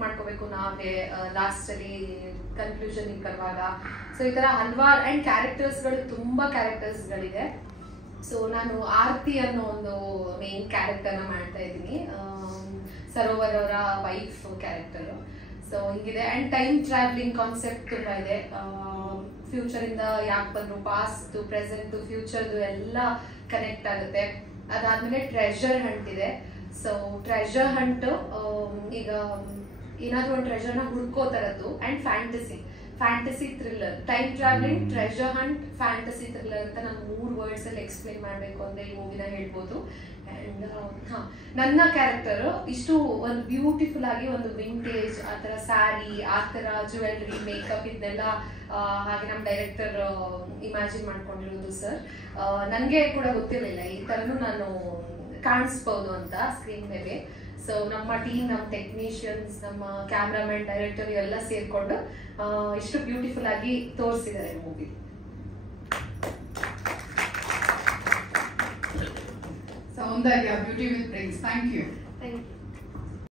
ಮಾಡ್ಕೋಬೇಕು ನಾವೇ ಲಾಸ್ಟ್ ಅಲ್ಲಿ ಕನ್ಕ್ಲೂಷನ್ ಬರುವಾಗ. ಸೊ ಈ ತರ ಹಲವಾರು ಅಂಡ್ ಕ್ಯಾರೆಕ್ಟರ್ಸ್ಗಳು ತುಂಬಾ ಕ್ಯಾರೆಕ್ಟರ್ಸ್ಗಳಿದೆ. ಸೊ ನಾನು ಆರ್ತಿ ಅನ್ನೋ ಒಂದು ಮೇನ್ ಕ್ಯಾರೆಕ್ಟರ್ನ ಮಾಡ್ತಾ ಇದ್ದೀನಿ, ಸರೋವರ್ ಅವರ ವೈಫ್ ಕ್ಯಾರೆಕ್ಟರ್. ಸೊ ಹಿಂಗಿದೆ. ಅಂಡ್ ಟೈಮ್ ಟ್ರಾವೆಲಿಂಗ್ ಕಾನ್ಸೆಪ್ಟ್ ತುಂಬಾ ಇದೆ. ಫ್ಯೂಚರ್ ಇಂದ ಯಾಕೆ ಬಂದ್ರು, ಪಾಸ್ಟ್ ಪ್ರೆಸೆಂಟ್ ಫ್ಯೂಚರ್ ಎಲ್ಲ ಕನೆಕ್ಟ್ ಆಗುತ್ತೆ. ಅದಾದ್ಮೇಲೆ ಟ್ರೆಷರ್ ಹಂಟ್ ಇದೆ. ಸೊ ಟ್ರೆಷರ್ ಹಂಟ್ ಈಗ ಏನಾದ್ರೂ ಒಂದು ಟ್ರೆಷರ್ನ ಹುಡ್ಕೋ ತರದ್ದು. And fantasy thriller, time travelling, treasure Hunt, fantasy thriller ಅಂತ ನಾನು 3 ವರ್ಡ್ಸ್ ಅಲ್ಲಿ ಎಕ್ಸ್ಪ್ಲೇನ್ ಮಾಡಬೇಕು ಅಂದ್ರೆ ಈ ಮೂವಿನ ಹೇಳ್ಬೋದು. ಅಂಡ್ ನನ್ನ ಕ್ಯಾರೆಕ್ಟರ್ ಇಷ್ಟು ಒಂದು ಬ್ಯೂಟಿಫುಲ್ ಆಗಿ ಒಂದು ವಿಂಟೇಜ್ ಆ ತರ ಸ್ಯಾರಿ, ಆ ತರ ಜ್ಯುವೆಲ್ರಿ, ಮೇಕಪ್ ಇದೆಲ್ಲ ಹಾಗೆ ನಮ್ಮ ಡೈರೆಕ್ಟರ್ ಇಮ್ಯಾಜಿನ್ ಮಾಡ್ಕೊಂಡಿರೋದು ಸರ್. ನನಗೆ ಕೂಡ ಗೊತ್ತಿರಲಿಲ್ಲ ಈ ತರನು ನಾನು ಕಾಣಿಸ್ಬೋದು ಅಂತ ಸ್ಕ್ರೀನ್ ಮೇಲೆ. ಸೊ ನಮ್ಮ ಟೀಮ್, ನಮ್ಮ ಟೆಕ್ನಿಷಿಯನ್ಸ್, ನಮ್ಮ ಕ್ಯಾಮ್ರಾಮನ್, ಡೈರೆಕ್ಟರ್ ಎಲ್ಲ ಸೇರ್ಕೊಂಡು ಇಷ್ಟು ಬ್ಯೂಟಿಫುಲ್ ಆಗಿ ತೋರಿಸಿದ್ದಾರೆ ಮೂವಿ. ಸೌಂದರ್ಯ, beauty with brains, thank you.